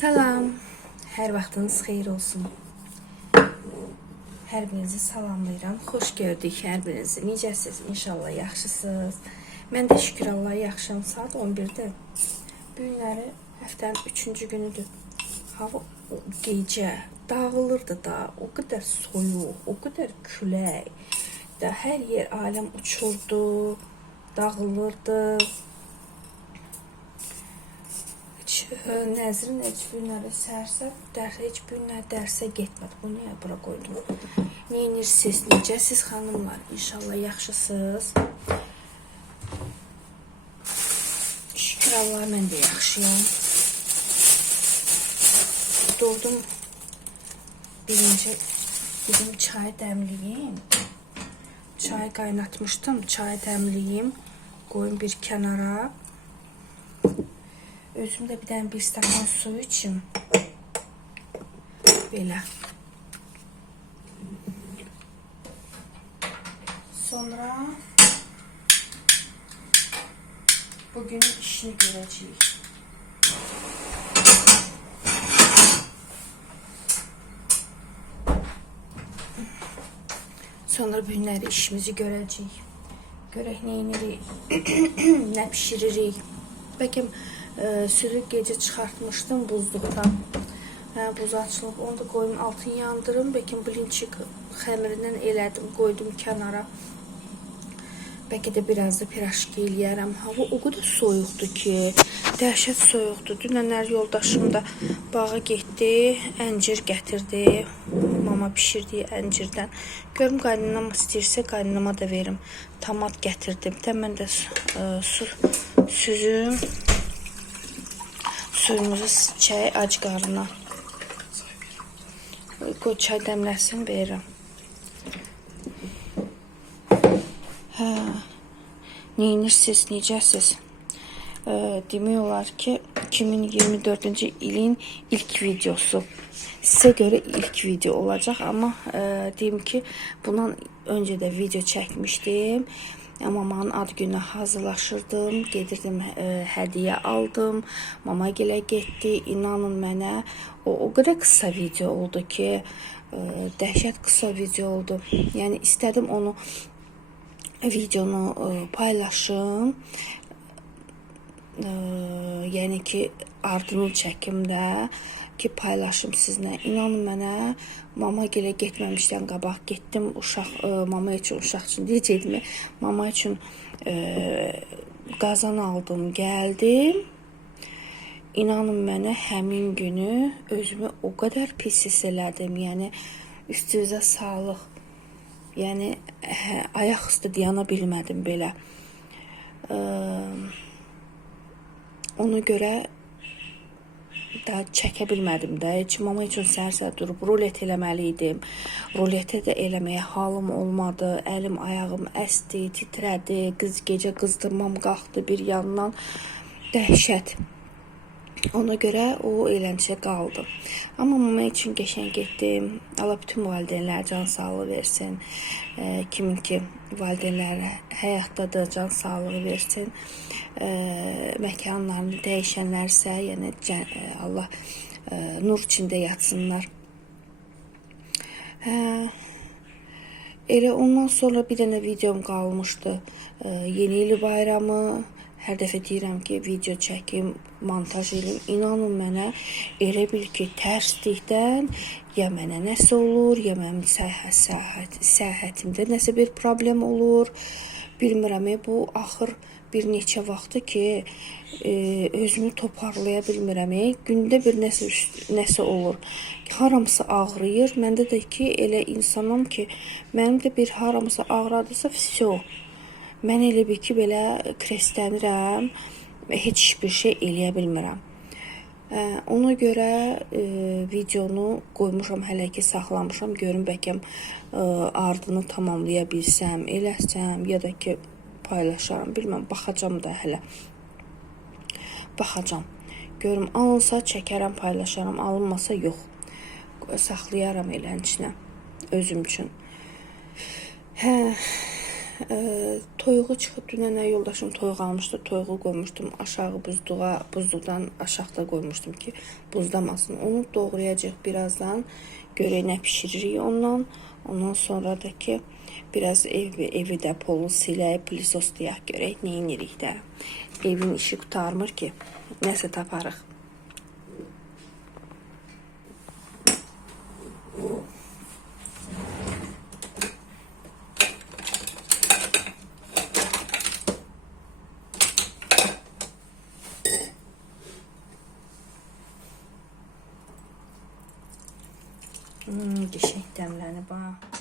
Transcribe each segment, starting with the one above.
Salam. Hər vaxtınız xeyir olsun. Hər birinizi salamlayıram. Xoş gördük hər birinizi. Necəsiz? İnşallah yaxşısınız. Mən də şükür Allaha yaxşıyam. Saat 11-də. Bu günləri həftənin 3-cü günüdür. Hava gecə dağılırdı da. O qədər soyuq, o qədər külək. Da hər yer aləm uçurdu, dağılırdı. Nəzrin heç bir günləri sərsə, dərs heç bir günlər dərsə getmədi. Bu niyə bura qoydum? Neyinirsiniz? Necəsiz xanımlar? İnşallah yaxşısınız. Şükür Allah mən də yaxşıyam. Durdum. Birinci dedim çay dəmliyim. Çay qaynatmışdım. Çay dəmliyim. Qoyun bir kənara. Özümdə bir bir stəkan su içim. Belə. Sonra bugünün işini görəcəyik. Sonra günləri işimizi görəcəyik. Görək nə edirik, nə bişiririk. Bəlkə e, sürü gecə çıxartmışdım buzluqdan. Hə, buz açılıb, onu da qoyum altını yandırım. Bəlkə blinçik xəmirindən elədim, qoydum kənara. Bəlkə də biraz da piraşki eləyərəm. Hava o qədər soyuqdur ki, dəhşət soyuqdur. Dünənlər yoldaşım da bağa getdi, əncir gətirdi. Mama bişirdiyi əncirdən. Görüm qaynanam istəyirsə qaynanama da verim. Tomat gətirdim. Də mən də e, su süzüm. Suyumuzu çay ac qarına. Qoy çay dəmləsin verirəm. Hə. Neyinirsiniz, necəsiz? Demək olar ki 2024-cü ilin ilk videosu. Sizə görə ilk video olacaq, amma e, deyim ki, bundan öncə də video çəkmişdim. Mamanın ad günü hazırlaşırdım, gedirdim e, hədiyyə aldım. Mama gilə getdi. İnanın mənə, o o qədər qısa video oldu ki, e, dəhşət qısa video oldu. Yəni istədim onu videonu e, paylaşım. E, yəni ki, ardını çəkim ki, paylaşım sizinlə. İnanın mənə, mama gilə getməmişdən qabaq getdim uşaq e, mama üçün uşaq üçün deyəcəydim. Mama üçün e, qazan aldım, gəldim. İnanın mənə həmin günü özümü o qədər pis hiss elədim. Yəni üstünüzə sağlıq. Yəni hə, ayaq üstə dayana bilmədim belə. Ə, ona görə da çəkə bilmədim də. Heç mama üçün səhər-səhər durub rulet eləməli idim. Ruleti də eləməyə halım olmadı. Əlim, ayağım əsdi, titrədi. Qız gecə qızdırmam qalxdı bir yandan. Dəhşət. Ona görə o eləmişə qaldı. Amma mama üçün qəşəng getdim. Allah bütün valideynlərə can sağlığı versin. E, kimin ki valideynlərə həyatdadır, can sağlığı versin. E, məkanlarını dəyişənlərsə, yəni e, Allah e, nur içində yatsınlar. Hə, Elə ondan sonra bir dənə videom qalmışdı. E, yeni il bayramı Hər dəfə deyirəm ki, video çəkim, montaj edim. İnanın mənə, elə bil ki, tərslikdən ya mənə nəsə olur, ya mənim səhət, səhət, səhətimdə nəsə bir problem olur. Bilmirəm, e, bu axır bir neçə vaxtdır ki, e, özümü toparlaya bilmirəm. E, gündə bir nəsə nəsə olur. Haramsa ağrıyır. Məndə də ki, elə insanam ki, mənim də bir haramsa ağrıdısa, vəsə Mən elə bir ki, belə kreslənirəm heç bir şey eləyə bilmirəm. Ona görə e, videonu qoymuşam, hələ ki saxlamışam. Görüm bəlkə e, ardını tamamlaya bilsəm, eləsəm ya da ki paylaşaram. Bilməm, baxacam da hələ. Baxacam. Görüm alınsa çəkərəm, paylaşaram, alınmasa yox. Saxlayaram elənçinə özüm üçün. Hə, toyuğu çıxıb dünənə yoldaşım toyuq almışdı. Toyuğu qoymuşdum aşağı buzluğa, buzluqdan aşağıda qoymuşdum ki, buzlamasın. Onu doğrayacağıq birazdan. Görək nə bişiririk ondan. Ondan sonra da ki biraz ev evi də polu silək, plisoslayaq görək nə edirik də. Evin işi qutarmır ki, nəsə taparıq. Hmm, qəşəng dəmlənib ha.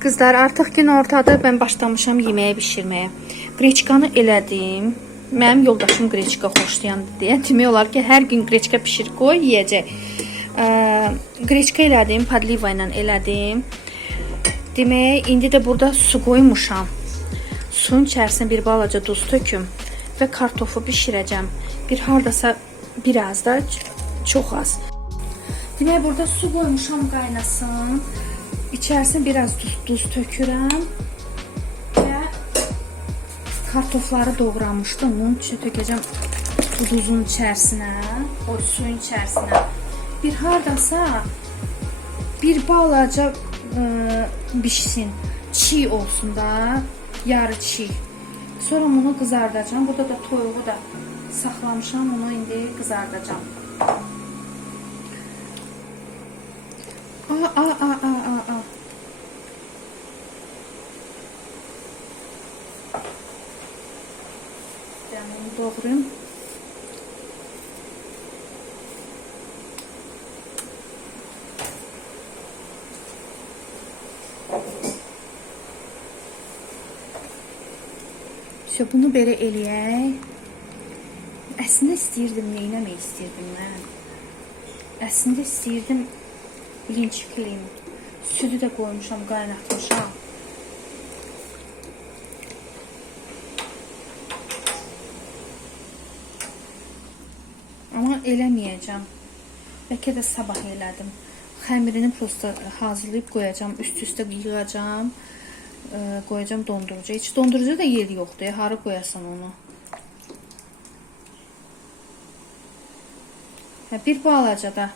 Qızlar, artıq gün ortadır. Mən başlamışam yeməyi bişirməyə. Qreçkanı elədim. Mənim yoldaşım qreçka xoşlayandı deyə. Demək olar ki, hər gün qreçka bişir qoy, yeyəcək. Qreçka elədim, padliva ilə elədim. Demək, indi də burada su qoymuşam. Suyun içərisinə bir balaca duz töküm və kartofu bişirəcəm. Bir hardasa biraz da çox az. Demək, burada su qoymuşam qaynasın. İçərisinə biraz duz, duz tökürəm və kartofları doğramışdım. Bunun üçün tökəcəm bu duzun içərisinə, o suyun içərisinə. Bir hardasa bir balaca ə, bişsin. Çiğ olsun da, yarı çiğ. Sonra bunu qızardacağam. Burada da toyuğu da saxlamışam. Onu indi qızardacağam. Aa, aa, aa, aa, doğrayayım. İşte bunu belə eləyək. Əslində istəyirdim, nə eləmək istəyirdim mən. Əslində istəyirdim linç klin. Südü də qoymuşam, qaynatmışam. Amma eləməyəcəm. Bəlkə də sabah elədim. Xəmirini prosta hazırlayıb qoyacağam, üst-üstə yığacağam. Ə, qoyacağam dondurucuya. Heç dondurucuda da yer yoxdur. ya, Hara qoyasan onu? Hə, bir balaca da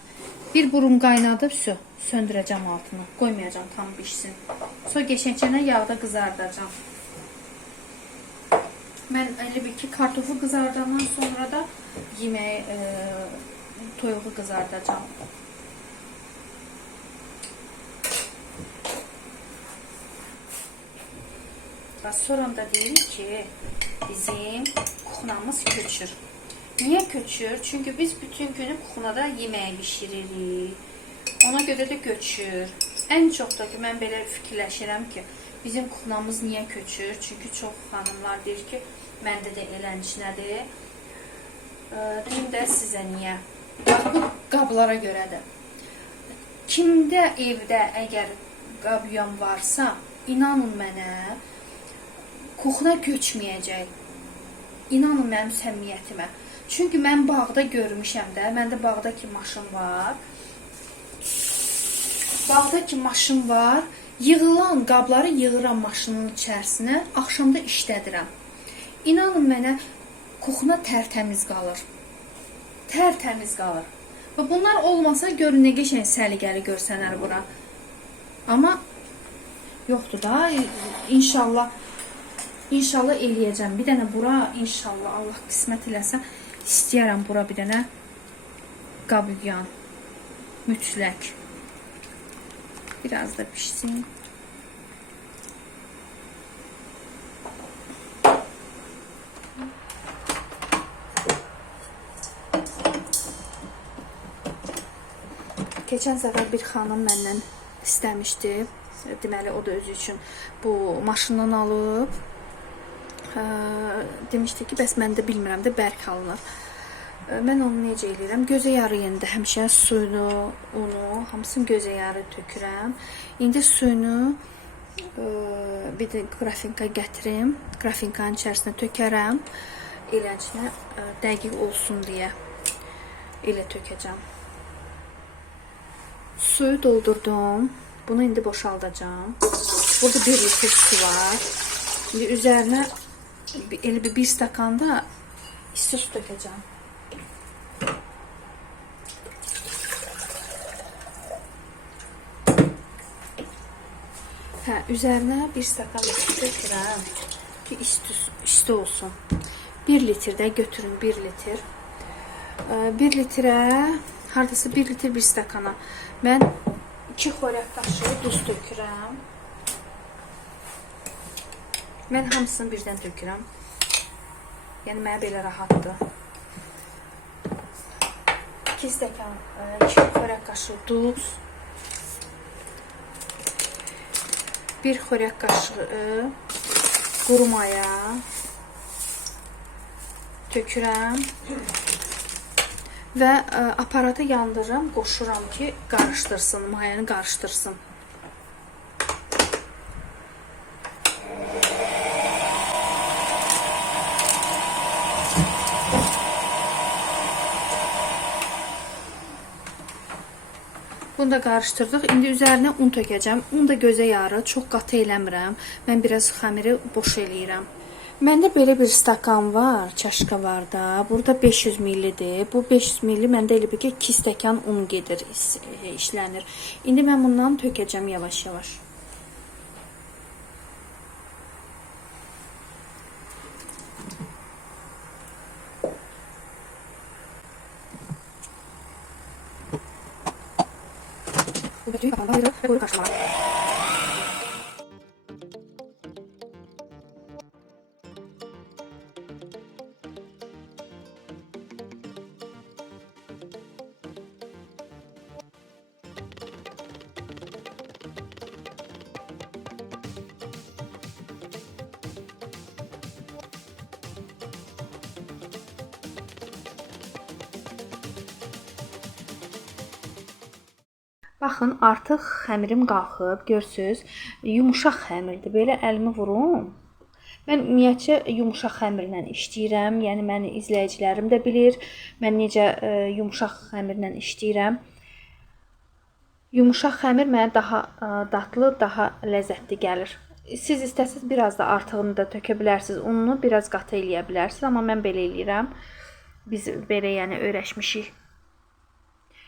bir burun qaynadıb su söndürəcəm altını. Qoymayacağam tam bişsin. Sonra geçəncənə yağda qızardacağam. Bir ki kartofu qızardandan sonra da yeməyi e, toyuğu qızardacağam. Və sonra da deyim ki, bizim kuxnamız köçür. Niye köçür? Çünkü biz bütün günü kuxnada yemək bişiririk. Ona görə də köçür. Ən çox da ki, mən belə fikirləşirəm ki, bizim kuxnamız niyə köçür? Çünki çox xanımlar deyir ki, məndə də elənçinədir. Ee, Deyim də sizə niyə. Bax bu qablara görədir. Kimdə evdə əgər qab yuyan varsa, inanın mənə, koxuna köçməyəcək. İnanın mənim səmimiyyətimə. Çünki mən bağda görmüşəm də, məndə bağda ki maşın var. Bağda ki maşın var. Yığılan qabları yığıram maşının içərisinə, axşamda işlədirəm. İnanın mənə, koxuna tərtəmiz qalır. Tərtəmiz qalır. Və bunlar olmasa görün nə qəşəng səliqəli görsənər bura. Amma yoxdur da, inşallah İnşallah eləyəcəm. Bir dənə bura inşallah Allah qismət eləsə istəyərəm bura bir dənə qab yuyan. Mütləq. Biraz da pişsin. Keçən səfər bir xanım məndən istəmişdi. Deməli o da özü üçün bu maşından alıb ə, demişdi ki, bəs mən də bilmirəm də bərk alınır. Mən onu necə eləyirəm? Gözə yarı yenə həmişə suyunu, unu, hamısını gözə yarı tökürəm. İndi suyunu ə, bir də qrafinka gətirim. Qrafinkanın içərisinə tökərəm. Eləncə ə, dəqiq olsun deyə elə tökəcəm. Suyu doldurdum. Bunu indi boşaldacağım. Burada bir litr su var. Şimdi üzerine bir- elə bir, bir stakan da isti su dökeceğim. Hə, üzerine bir stakan su dökürəm ki isti, isti olsun. Bir litrdə götürün bir litr. Ee, bir litrə hardasa bir litr bir stakana mən 2 xörək qaşığı duz tökürəm. Mən hamısını birdən tökürəm. Yəni mənə belə rahatdır. 2 stəkan, 2 xörək qaşığı duz. 1 xörək qaşığı quru maya tökürəm. Və ə, aparatı yandırıram, qoşuram ki, qarışdırsın, mayanı qarışdırsın. Bunu da qarışdırdıq. İndi üzərinə un tökəcəm. Un da gözə yarı, çox qatı eləmirəm. Mən biraz xəmiri boş eləyirəm. Məndə belə bir stakan var, çaşka var da. Burada 500 millidir. Bu 500 milli məndə elə bir ki 2 stəkan un gedir, e, işlənir. İndi mən bundan tökəcəm yavaş-yavaş. Bu bütün qapanı ayırıb və qoyub qarışdırmağa. Baxın, artıq xəmirim qalxıb, görsüz, yumşaq xəmirdir. Belə əlimi vurum. Mən ümumiyyətcə yumşaq xəmirlə işləyirəm. Yəni məni izləyicilərim də bilir, mən necə ə, yumşaq xəmirlə işləyirəm. Yumşaq xəmir mənə daha ə, dadlı, daha ləzzətli gəlir. Siz istəsəz biraz da artığını da tökə bilərsiniz. Ununu biraz qatı eləyə bilərsiniz, amma mən belə eləyirəm. Biz belə yəni öyrəşmişik.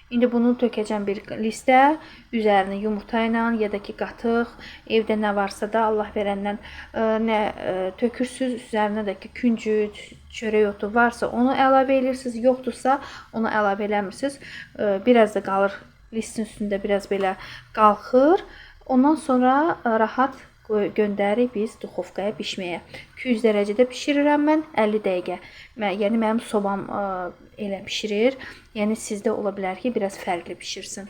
İndi bunu tökəcəm bir listə, üzərinə yumurta ilə ya da ki qatıq, evdə nə varsa da Allah verəndən ə, nə ə, tökürsüz, üzərinə də ki küncüt, çörək otu varsa onu əlavə edirsiniz, yoxdursa onu əlavə eləmirsiniz. Ə, biraz da qalır listin üstündə biraz belə qalxır. Ondan sonra rahat göndəririk biz duxovkaya bişməyə. 200 dərəcədə bişirirəm mən 50 dəqiqə. Mən, yəni mənim sobam ə, elə bişirir. Yəni sizdə ola bilər ki, biraz fərqli bişirsin.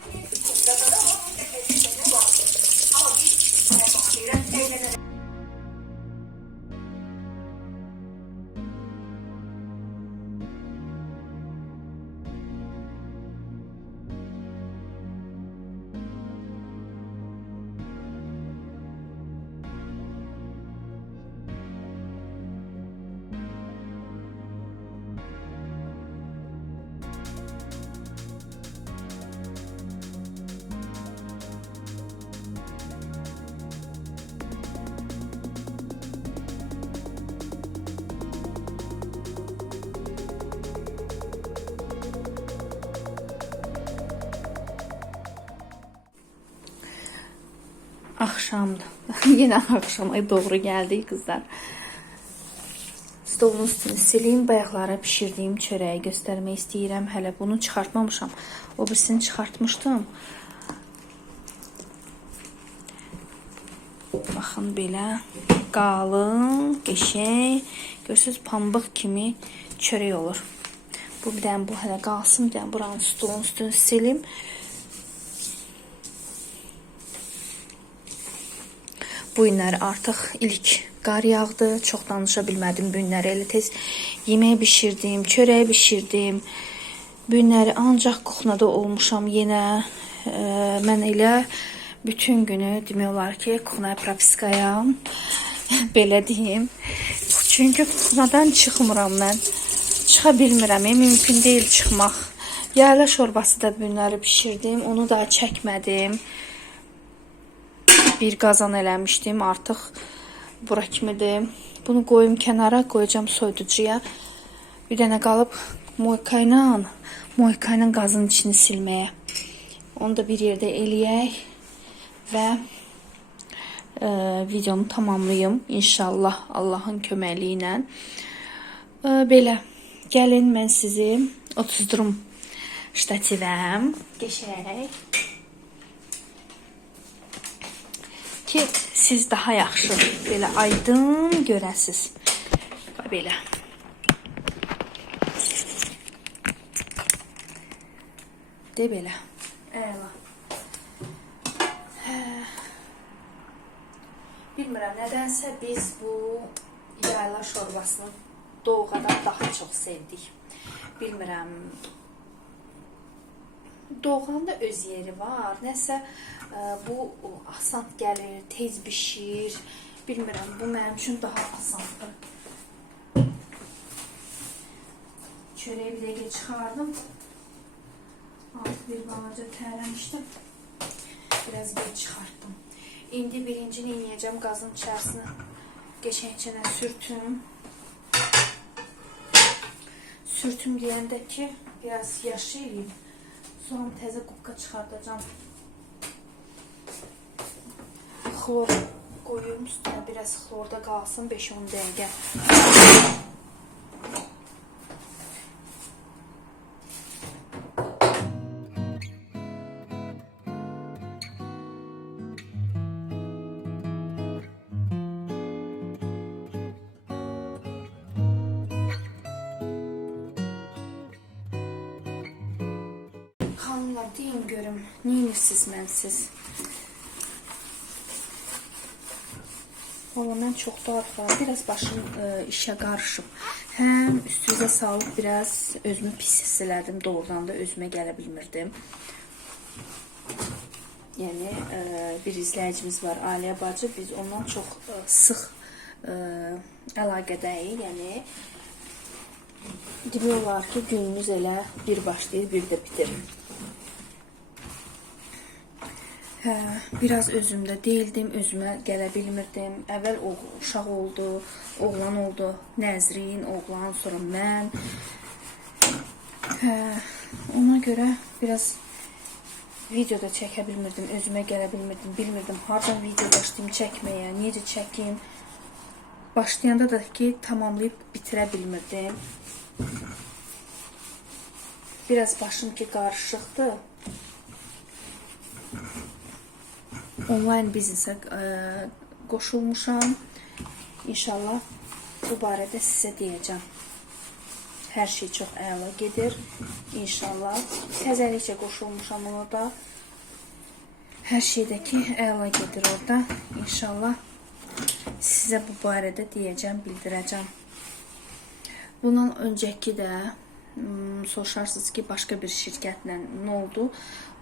Axşamdır. Yenə axşama doğru gəldik qızlar. Stolun üstünü sileyim. Bayaqları pişirdiyim çörəyi göstərmək istəyirəm. Hələ bunu çıxartmamışam. O birisini çıxartmışdım. Baxın belə qalın, qəşəng, görürsüz pambıq kimi çörək olur. Bu bir dənə bu hələ qalsın, bir dənə buranın stolun üstünü silim. Bu günləri artıq ilk qar yağdı. Çox danışa bilmədim bu günləri. Elə tez yemək bişirdim, çörək bişirdim. Bu günləri ancaq kuxnada olmuşam yenə. E, mən elə bütün günü demək olar ki, kuxnaya propiskayam. Belə deyim. Çünki kuxnadan çıxmıram mən. Çıxa bilmirəm, e, mümkün deyil çıxmaq. Yayla şorbası da bu günləri bişirdim. Onu da çəkmədim bir qazan eləmişdim. Artıq bura kimidir. Bunu qoyum kənara, qoyacağam soyuducuya. Bir dənə qalıb moyka ilə moyka ilə qazın içini silməyə. Onu da bir yerdə eləyək və e, videomu tamamlayım inşallah Allahın köməkliyi ilə. E, belə gəlin mən sizi otuzdurum ştativəm. Qəşəng. Ki siz daha yaxşı belə aydın görəsiz. Belə. De belə. Əla. Hə. Bilmirəm, nədənsə biz bu yayla şorbasını doğadan daha çox sevdik. Bilmirəm, doğanda öz yeri var. Nəsə ə, bu asan gəlir, tez bişir. Bilmirəm, bu mənim üçün daha asandır. Çörəyi bir dəqiqə çıxardım. Altı bir balaca tərəmişdim. Biraz geç çıxartdım. İndi birincini yiyəcəm qazın içərisinə. Geçençene sürtüm. Sürtüm deyəndə ki, biraz yaşayayım. Sonra təzə qubqa çıxardacağım. Xlor qoyuyorum üstünə, biraz xlorda qalsın 5-10 dəqiqə. Xanımlar, deyin görüm, neyinirsiniz mənsiz? Valla mən çox darıxıram. Biraz başım e, işə qarışıb. Həm üstünüzə salıb biraz özümü pis hiss. Doğrudan da özümə gələ bilmirdim. Yəni e, bir izləyicimiz var, Aliyə bacı. Biz ondan çox e, sıx e, əlaqədəyik. Yəni demək ki, günümüz elə bir başlayır, bir də bitir. Hə, biraz özümdə değildim, özümə gələ bilmirdim. Əvvəl o uşaq oldu, oğlan oldu, Nəzrin, oğlan, sonra mən. Hə, ona görə biraz video da çəkə bilmirdim, özümə gələ bilmirdim, bilmirdim hardan video başlayım çəkməyə, necə çəkim. Başlayanda da ki, tamamlayıb bitirə bilmirdim. Biraz başım ki qarışıqdır. Online biznesə qoşulmuşam. İnşallah bu barədə sizə deyəcəm. Hər şey çox əla gedir. İnşallah təzəlikcə qoşulmuşam ona da. Hər şeydəki əla gedir orada. İnşallah sizə bu barədə deyəcəm, bildirəcəm. Bundan öncəki də soruşarsınız ki, başqa bir şirkətlə nə oldu?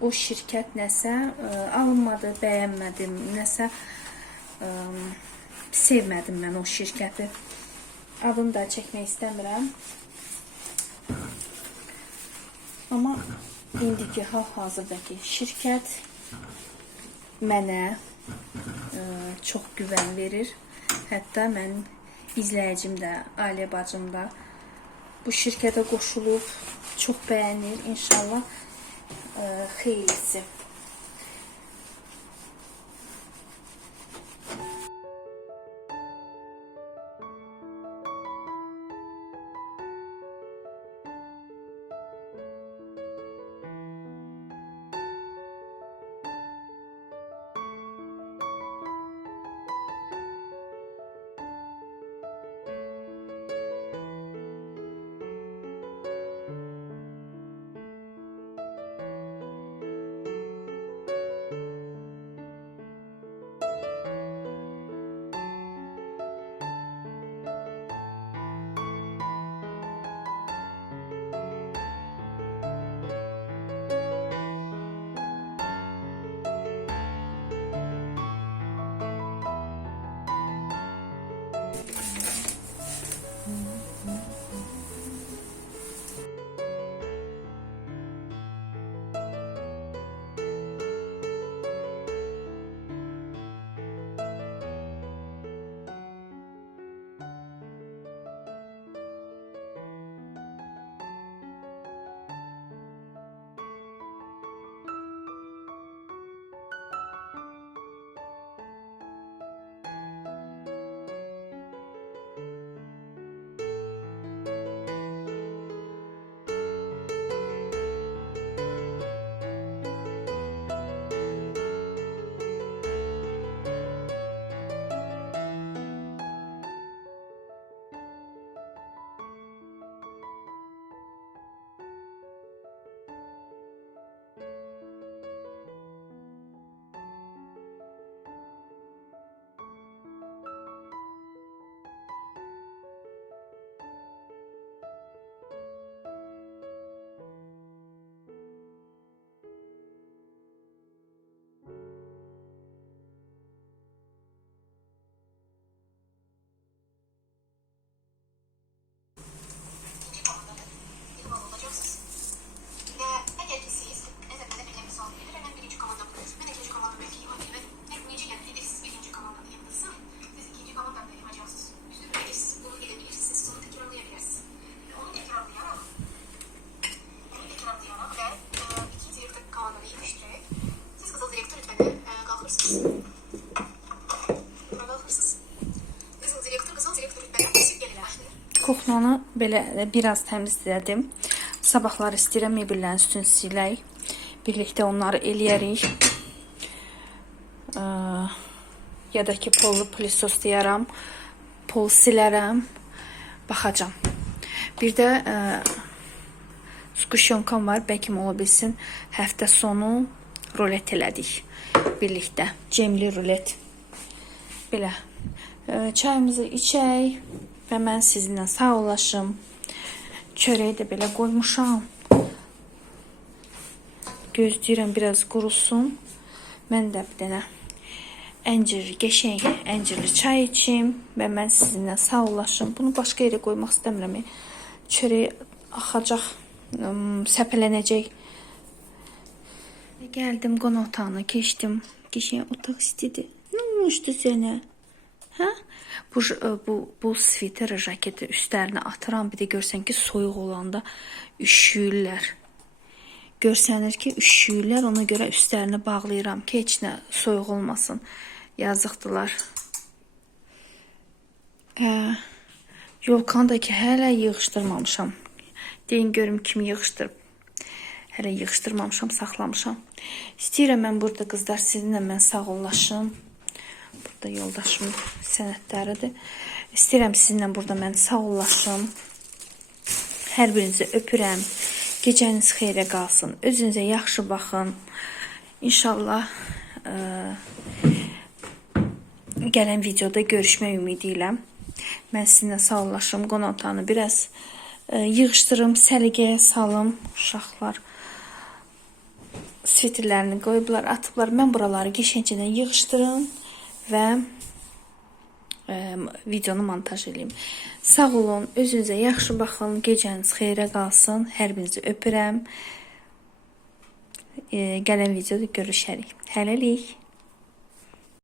O şirkət nəsə ə, alınmadı, bəyənmədim, nəsə ə, sevmədim mən o şirkəti. Adını da çəkmək istəmirəm. Amma indiki hal-hazırdakı şirkət mənə ə, çox güvən verir. Hətta mən izləyicim də, ailə bacım da bu şirkətə qoşulub çox bəyənir. İnşallah ə, Mm-hmm. Kuxlanı belə biraz təmizlədim. Sabahlar istəyirəm mebellərin üstünü silək. Birlikdə onları eləyərik. Ya da ki polu plisoslayaram. Pol silərəm. Baxacam. Bir də Skuşyonkam var, bəlkə ola bilsin. Həftə sonu rulet elədik birlikdə. Cemli rulet. Belə. Çayımızı içək və mən sizinlə sağollaşım. Çörəyi də belə qoymuşam. Gözləyirəm biraz qurusun. Mən də bir dənə əncir, qəşəng əncirli çay içim və mən sizinlə sağollaşım. Bunu başqa yerə qoymaq istəmirəm. Çörək axacaq, səpələnəcək. Geldim qonaq otağına keçdim. Qəşəng otaq istidir. Nə olmuşdu sənə? Hə? Bu e, bu bu sviter jaketi üstlərinə atıram. Bir də görsən ki, soyuq olanda üşüyürlər. Görsənir ki, üşüyürlər. Ona görə üstlərini bağlayıram ki, heç nə soyuq olmasın. Yazıqdılar. Hə. Yolkanı da ki, hələ yığışdırmamışam. Deyin görüm kimi yığışdırıb. Hələ yığışdırmamışam, saxlamışam. İstəyirəm mən burada qızlar sizinlə mən sağollaşım. Burada yoldaşımın sənədləridir. İstəyirəm sizinlə burada mən sağollaşım. Hər birinizi öpürəm. Gecəniz xeyrə qalsın. Özünüzə yaxşı baxın. İnşallah ə, gələn videoda görüşmək ümidi ilə. Mən sizinlə sağollaşım. Qonaq otağını biraz ə, yığışdırım, səliqəyə salım. Uşaqlar sveterlərini qoyublar, atıblar. Mən buraları qəşəngcədən yığışdırım və ə, videonu montaj edeyim. Sağ olun, özünüzə yaxşı baxın, gecəniz xeyrə qalsın. Hər birinizi öpürəm. Ə, gələn videoda görüşərik. Hələlik.